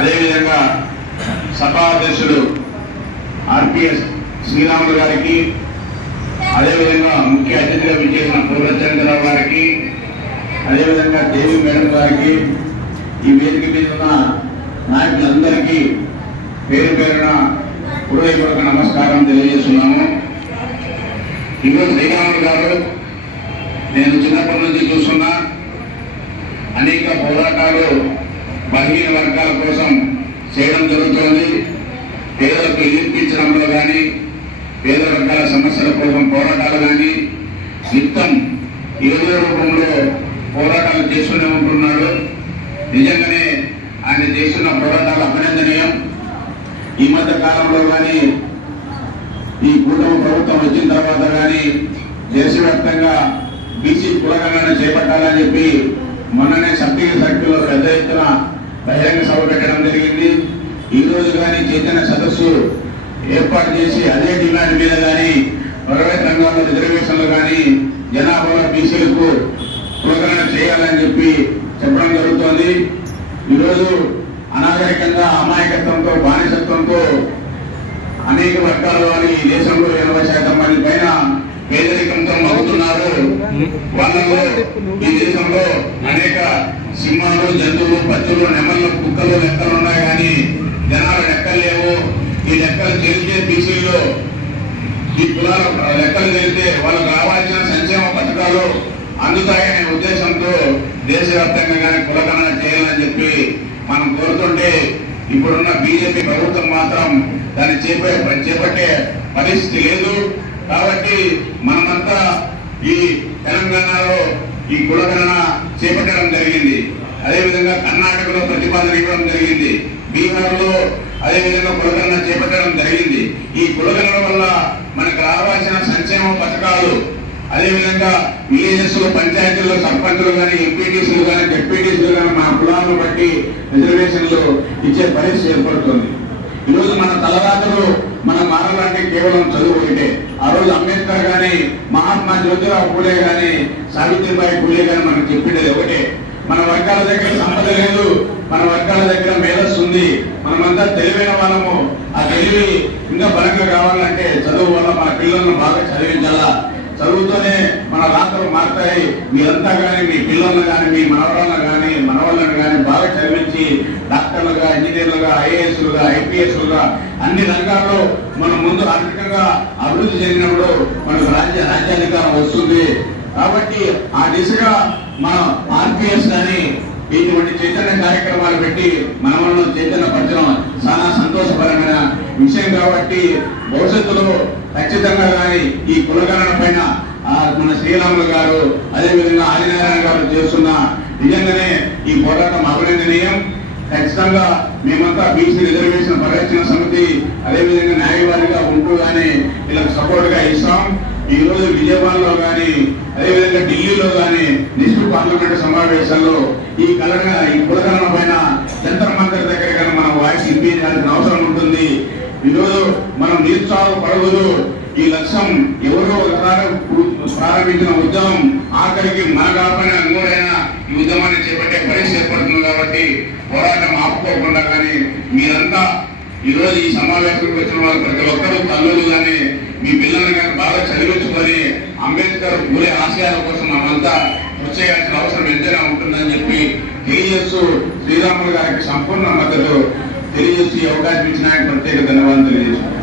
అదేవిధంగా సభాధ్యక్షుడు ఆర్పిఎస్ శ్రీరాములు గారికి అదేవిధంగా ముఖ్య అతిథిగా విచ్చేసిన పూర్వచంద్రరావు గారికి అదేవిధంగా దేవి మేడం గారికి ఈ వేదిక మీద ఉన్న నాయకులందరికీ పేరు పేరున హృదయపూర్వక నమస్కారం తెలియజేస్తున్నాము. ఈరోజు శ్రీరాములు గారు నేను చిన్నప్పటి నుంచి చూస్తున్నా అనేక పోరాటాలు బలహీన వర్గాల కోసం చేయడం జరుగుతోంది. పేదలకు ఇప్పించడంలో కానీ పేద వర్గాల సమస్యల కోసం పోరాటాలు కానీ నిత్యం ఏదో రూపంలో పోరాటాలు చేస్తూనే ఉంటున్నాడు. నిజంగానే ఆయన చేస్తున్న పోరాటాలు అభినందనీయం. ఈ మధ్య కాలంలో కానీ ఈ కూటమి ప్రభుత్వం వచ్చిన తర్వాత కానీ దేశవ్యాప్తంగా బీసీ కులగణన చేపట్టాలని చెప్పి మొన్ననే సబ్సిడీ సర్కిల్లో పెద్ద ఎత్తున బహిరంగ సభ పెట్టడం జరిగింది. ఈ రోజు కానీ చైతన్య సదస్సు ఏర్పాటు చేసి అదే డిమాండ్ మీద కానీ ప్రైవేట్ రంగాల్లో రిజర్వేషన్లు కానీ జనాభాలో బీసీలకు ప్రోగ్రాం చేయాలని చెప్పి చెప్పడం జరుగుతోంది. ఈరోజు అనాగరికంగా అమాయకత్వంతో బానిసత్వంతో అనేక వర్గాల వారి దేశంలో ఎనభై శాతం మంది పైన పేదరికంతో అవుతున్నారు ఈ దేశంలో అనేక సింహాలు జంతువులు పచ్చులు నెమళ్ళు కుక్కలు లెక్కలు ఉన్నాయి కానీ జనాలు లెక్కలు లేవు. ఈ లెక్కలు తెలిసే బీసీలో ఈ కులాల లెక్కలు తెలితే వాళ్ళకు రావాల్సిన సంక్షేమ పథకాలు అందుతాయనే ఉద్దేశంతో దేశవ్యాప్తంగా కానీ కులగణన చేయాలని చెప్పి మనం కోరుతుంటే ఇప్పుడున్న బీజేపీ ప్రభుత్వం మాత్రం దాన్ని చేపే చేపట్టే పరిస్థితి లేదు. కాబట్టి మనమంతా ఈ తెలంగాణలో ఈ కులగణన చేపట్టడం జరిగింది. అదేవిధంగా కర్ణాటకలో ప్రతిపాదన ఇవ్వడం జరిగింది. బీహార్లో అదేవిధంగా కులగణన చేపట్టడం జరిగింది. ఈ కులగణన వల్ల మనకు రావాల్సిన సంక్షేమ పథకాలు అదేవిధంగా విలేజెస్లో పంచాయతీల్లో సర్పంచులు కానీ ఎంపీటీసీలు కానీ డెప్యూటీసీలు కానీ మన కులాలను బట్టి రిజర్వేషన్లు ఇచ్చే పరిస్థితి ఏర్పడుతుంది. ఈరోజు మన తలరాత్రులు మన అంటే కేవలం చదువు ఒకటే. ఆ రోజు అంబేద్కర్ గాని మహాత్మా జ్యోతిరావు పూలే కానీ సావిత్రిబాయి పూలే కానీ మనకు చెప్పిండేది ఒకటే. మన వర్గాల దగ్గర సంపద లేదు మన వర్గాల దగ్గర మేధస్సు ఉంది మనమంతా తెలివైన వాళ్ళము. ఆ తెలివి ఇంకా బలంగా కావాలంటే చదువు వల్ల మన పిల్లలను బాగా చదివించాలా? చదువుతోనే మన రాత్రులు మారుతాయి. మీరంతా కానీ మీ పిల్లలను కానీ మీ మనవరాలను కానీ మనవాళ్ళను కానీ బాగా ఐఏఎస్లుగా ఐపీఎస్లుగా అన్ని రంగాల్లో మనం ముందు ఆర్థికంగా అభివృద్ధి చెందినప్పుడు మనకు రాజ్య రాజ్యాధికారం వస్తుంది. కాబట్టి ఆ దిశగా మన ఆర్పిఎస్ కానీ ఇటువంటి చైతన్య కార్యక్రమాలు పెట్టి మనలో చైతన్య పరచడం చాలా సంతోషకరమైన విషయం కాబట్టి భవిష్యత్తులో ఖచ్చితంగా కానీ ఈ కులగణన పైన మన శ్రీరాములు గారు అదేవిధంగా ఆదినారాయణ గారు చేస్తున్న నిజంగానే ఈ పోరాటం అభినందనీయం. ఖచ్చితంగా మేమంతా బీసీ రిజర్వేషన్ పరిరక్షణ సమితి అదేవిధంగా న్యాయవాదిగా ఉంటూ కానీ వీళ్ళకి సపోర్ట్గా ఇస్తాం. ఈ రోజు విజయవాడలో కానీ అదేవిధంగా ఢిల్లీలో కానీ నిష్ఠు పార్లమెంట్ సమావేశాల్లో ఈ కలగ ఈ కులకరణ పైన జంతర్ మంతర్ దగ్గర కానీ మనం వాయిస్ ఇప్పించాల్సిన అవసరం ఉంటుంది. ఈరోజు మనం నిరుత్సాహపడవద్దు ఈ లక్ష్యం ఎవరో ఒకసారి ప్రారంభించిన ఉద్యమం ఆఖరికి మన కాకపోయినా ఇంకోడైనా ఈ ఉద్యమాన్ని చేపట్టే పరిస్థితి ఏర్పడుతుంది. కాబట్టి పోరాటం ఆపుకోకుండా కానీ మీరంతా ఈ రోజు ఈ సమావేశానికి వచ్చిన వాళ్ళు ప్రతి ఒక్కరూ తల్లులు కానీ మీ పిల్లల్ని కానీ బాగా చదివించుకొని అంబేద్కర్ పూరే ఆశయాల కోసం మనమంతా కృషి చేయాల్సిన అవసరం ఎంతైనా ఉంటుందని చెప్పి తెలియజేస్తూ శ్రీరాములు గారికి సంపూర్ణ మద్దతు తెలియజేసి అవకాశం ఇచ్చిన ప్రత్యేక ధన్యవాదాలు తెలియజేస్తున్నాను.